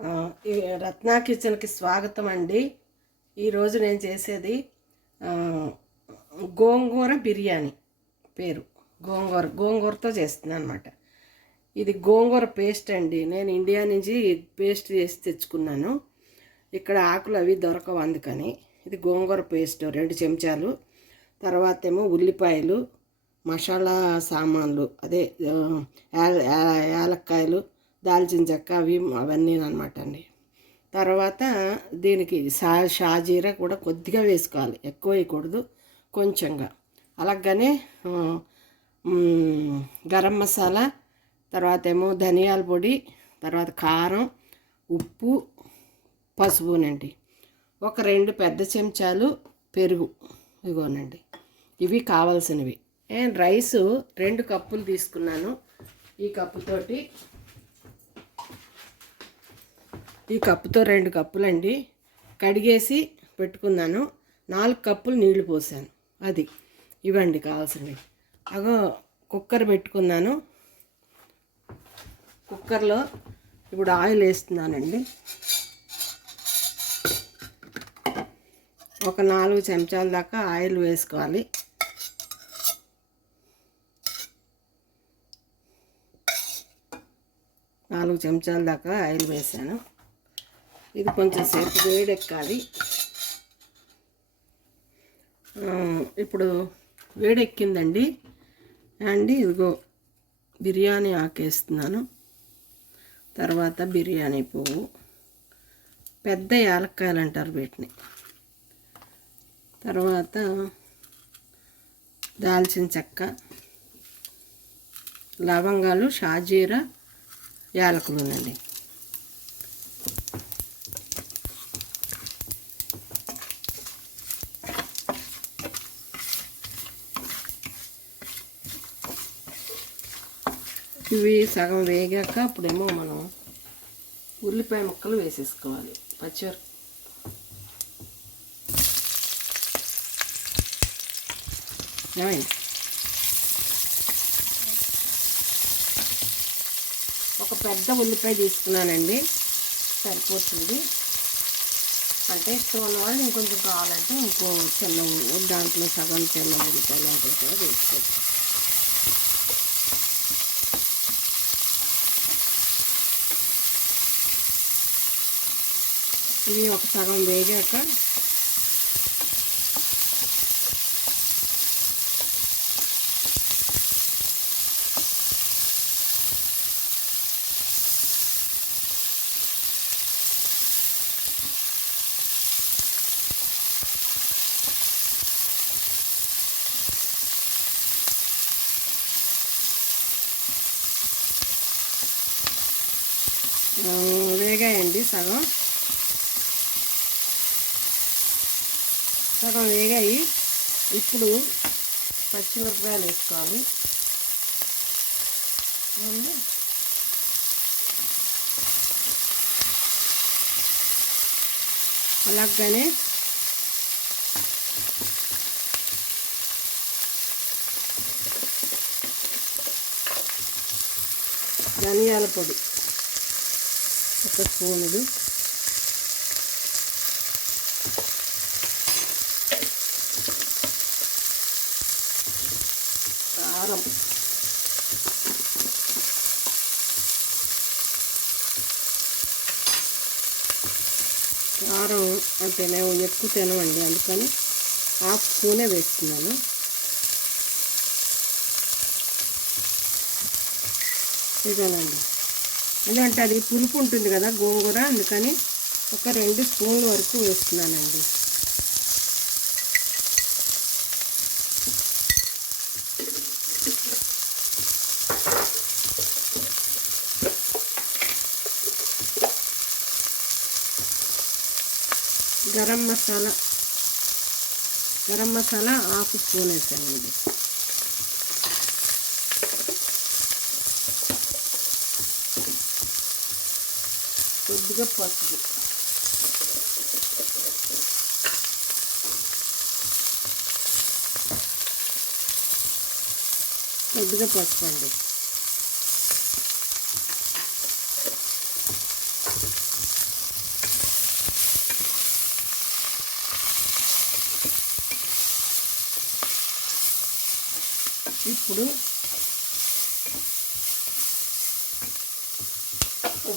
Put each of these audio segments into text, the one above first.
ఈ రత్నా కిచెన్కి స్వాగతం అండి. ఈరోజు నేను చేసేది గోంగూర బిర్యానీ. పేరు గోంగూరతో చేస్తున్నాను అనమాట. ఇది గోంగూర పేస్ట్ అండి. నేను ఇండియా నుంచి పేస్ట్ చేసి తెచ్చుకున్నాను. ఇక్కడ ఆకులు అవి దొరకవు, అందుకని ఇది గోంగూర పేస్ట్ 2 చెంచాలు. తర్వాత ఏమో ఉల్లిపాయలు, మసాలా సామాన్లు, అదే యాలక్కాయలు, దాల్చిన చెక్క, అవన్నీ అనమాట అండి. తర్వాత దీనికి షాజీరా కూడా కొద్దిగా వేసుకోవాలి, ఎక్కువ వేయకూడదు, కొంచెంగా. అలాగనే గరం మసాలా, తర్వాత ఏమో ధనియాల పొడి, తర్వాత కారం, ఉప్పు, పసుపునండి. ఒక 2 పెద్ద చెంచాలు పెరుగు, ఇగోనండి. ఇవి కావాల్సినవి. నేను రైసు 2 కప్పులు తీసుకున్నాను. ఈ కప్పుతో 2 కప్పులండి. కడిగేసి పెట్టుకున్నాను. 4 కప్పులు నీళ్లు పోసాను. అది ఇవ్వండి కావాల్సినవి. అగో కుక్కర్ పెట్టుకున్నాను. కుక్కర్లో ఇప్పుడు ఆయిల్ వేస్తున్నానండి. ఒక 4 చెంచాల దాకా ఆయిల్ వేసుకోవాలి. నాలుగు చెంచాల దాకా ఆయిల్ వేసాను. ఇది కొంచెం సేపు వేడెక్కాలి. ఇప్పుడు వేడెక్కిందండి అండి. ఇదిగో బిర్యానీ ఆకేస్తున్నాను. తర్వాత బిర్యానీ పువ్వు, పెద్ద యాలక్కాయలు అంటారు వీటిని. తర్వాత దాల్చిన చెక్క, లవంగాలు, షాజీరా, యాలకులునండి. ఇవి సగం వేగాక అప్పుడేమో మనం ఉల్లిపాయ ముక్కలు వేసేసుకోవాలి. ఒక పెద్ద ఉల్లిపాయ తీసుకున్నానండి, సరిపోతుంది. అంటే ఇష్టం ఉన్న వాళ్ళు ఇంకొంచెం కావాలంటే ఇంకో చిన్న దాంట్లో సగం చిన్న ఉల్లిపాయలు అంటే కూడా వేసుకోవచ్చు. ఇవి ఒక సగం వేగాక వేగాయండి. సగం వేగాయి. ఇప్పుడు పచ్చిమిరపకాయలు వేసుకోవాలి. అలాగనే ధనియాల పొడి 1 స్పూనుడు, కారం, అంటే మేము ఎక్కువ తినమండి, అందుకని 1/2 స్పూనే వేస్తున్నాను. ఇదేనండి, ఎందుకంటే అది పులుపు ఉంటుంది కదా గోంగూర, అందుకని ఒక 2 స్పూన్ల వరకు వేస్తున్నానండి. గరం మసాలా 1/2 స్పూన్ వేసానండి. కొద్దిగా పసుపు, అండి. ఇప్పుడు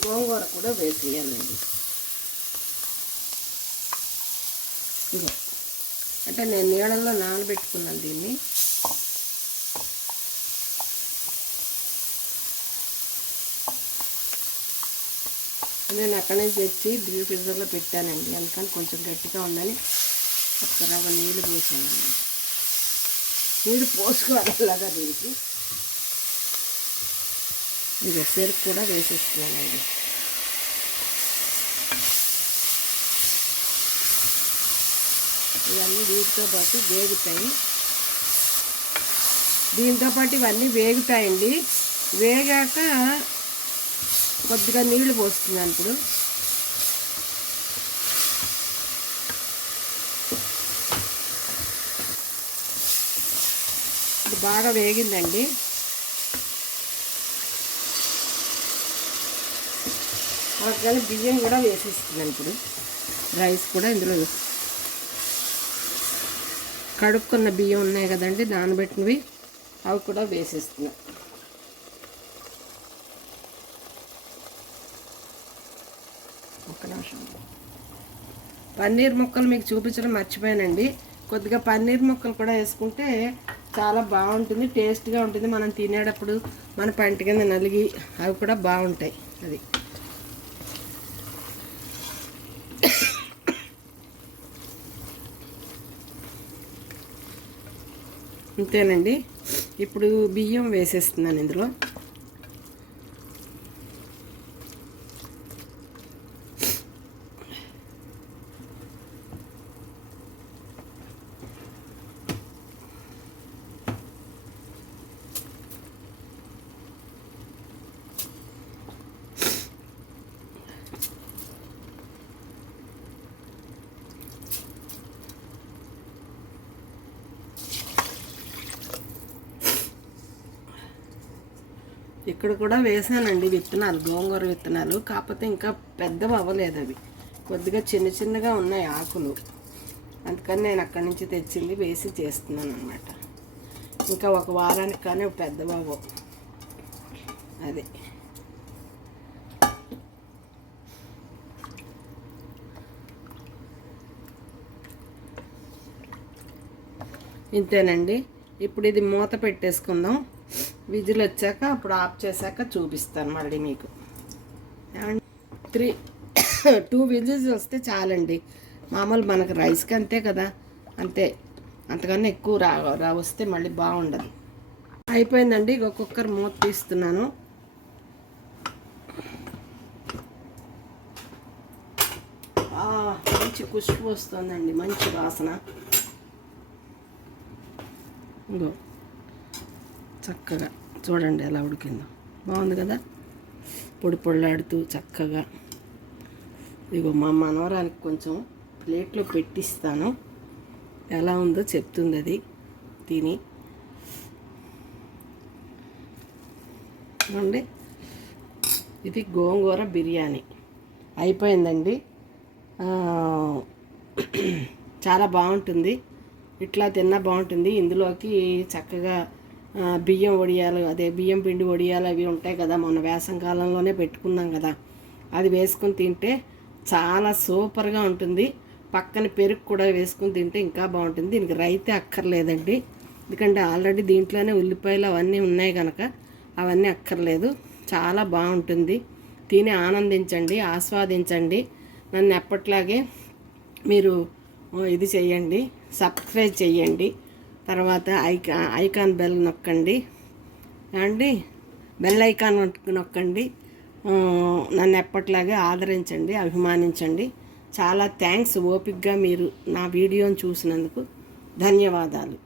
గోంగూర కూడా వేసేయాలండి. ఇగో అంటే నేను నీళ్ళల్లో నానబెట్టుకున్నాను దీన్ని. నేను అక్కడి నుంచి తెచ్చి డీప్ ఫ్రీజర్లో పెట్టానండి. అందుకని కొంచెం గట్టిగా ఉందని ఒక రవ్వ నీళ్ళు పోసాను అన్నమాట. నీళ్ళు పోసుకోవాలి అలాగా దీనికి. ఇక పెరుగు కూడా వేసేస్తున్నానండి. ఇవన్నీ వీటితో పాటు వేగుతాయి. దీంతో పాటు ఇవన్నీ వేగుతాయండి. వేగాక కొద్దిగా నీళ్లు పోస్తున్నాను. ఇప్పుడు ఇది బాగా వేగిందండి. అలాగే బియ్యం కూడా వేసేస్తున్నాను. ఇప్పుడు రైస్ కూడా ఇందులో కడుక్కున్న బియ్యం ఉన్నాయి కదండి, నానబెట్టినవి, అవి కూడా వేసేస్తున్నాను. ఒక్క నిమిషం. పన్నీర్ ముక్కలు మీకు చూపించడం మర్చిపోయానండి. కొద్దిగా పన్నీర్ ముక్కలు కూడా వేసుకుంటే చాలా బాగుంటుంది, టేస్ట్గా ఉంటుంది. మనం తినేటప్పుడు మన పంట కింద నలిగి అవి కూడా బాగుంటాయి. అది అంతేనండి. ఇప్పుడు బియ్యం వేసేస్తున్నాను ఇందులో. ఇక్కడ కూడా వేసానండి విత్తనాలు, గోంగూర విత్తనాలు. కాకపోతే ఇంకా పెద్దవి అవ్వలేదు, అవి కొద్దిగా చిన్న చిన్నగా ఉన్నాయి ఆకులు. అందుకని నేను అక్కడి నుంచి తెచ్చింది వేసి చేస్తున్నాను అన్నమాట. ఇంకా ఒక వారానికి కానీ పెద్దవి అవ్వవు. అది ఇంతేనండి. ఇప్పుడు ఇది మూత పెట్టేసుకుందాం. విజిల్ వచ్చాక అప్పుడు ఆఫ్ చేశాక చూపిస్తాను మళ్ళీ మీకు. 2 విజిల్స్ వస్తే చాలండి. మామూలు మనకు రైస్కి అంతే కదా, అంతే. అంతకన్నా ఎక్కువ వస్తే మళ్ళీ బాగుండదు. అయిపోయిందండి. ఇక కుక్కర్ మూత తీస్తున్నాను. మంచి ఖుష్బు వస్తుందండి, మంచి వాసన. ఇంకో చక్కగా చూడండి ఎలా ఉడికిందో, బాగుంది కదా, పొడి పొడిలాడుతూ చక్కగా. ఇగో మా మనవరానికి కొంచెం ప్లేట్లో పెట్టిస్తాను, ఎలా ఉందో చెప్తుంది అది తిని. అండి ఇది గోంగూర బిర్యానీ అయిపోయిందండి. చాలా బాగుంటుంది, ఇట్లా తిన్నా బాగుంటుంది. ఇందులోకి చక్కగా బియ్యం వడియాలు, అదే బియ్యం పిండి వడియాలు అవి ఉంటాయి కదా, మొన్న వేసంకాలంలోనే పెట్టుకున్నాం కదా, అది వేసుకొని తింటే చాలా సూపర్గా ఉంటుంది. పక్కన పెరుగు కూడా వేసుకొని తింటే ఇంకా బాగుంటుంది. దీనికి రైతే అక్కర్లేదండి, ఎందుకంటే ఆల్రెడీ దీంట్లోనే ఉల్లిపాయలు అవన్నీ ఉన్నాయి కనుక అవన్నీ అక్కర్లేదు. చాలా బాగుంటుంది. తిని ఆనందించండి, ఆస్వాదించండి. నన్ను ఎప్పట్లాగే మీరు ఇది చేయండి, సబ్స్క్రైబ్ చేయండి. తర్వాత ఐకాన్ బెల్ నొక్కండి అండి, బెల్ ఐకాన్ నొక్కండి. నన్ను ఎప్పట్లాగే ఆదరించండి, అభిమానించండి. చాలా థ్యాంక్స్ ఓపికగా మీరు నా వీడియోని చూసినందుకు. ధన్యవాదాలు.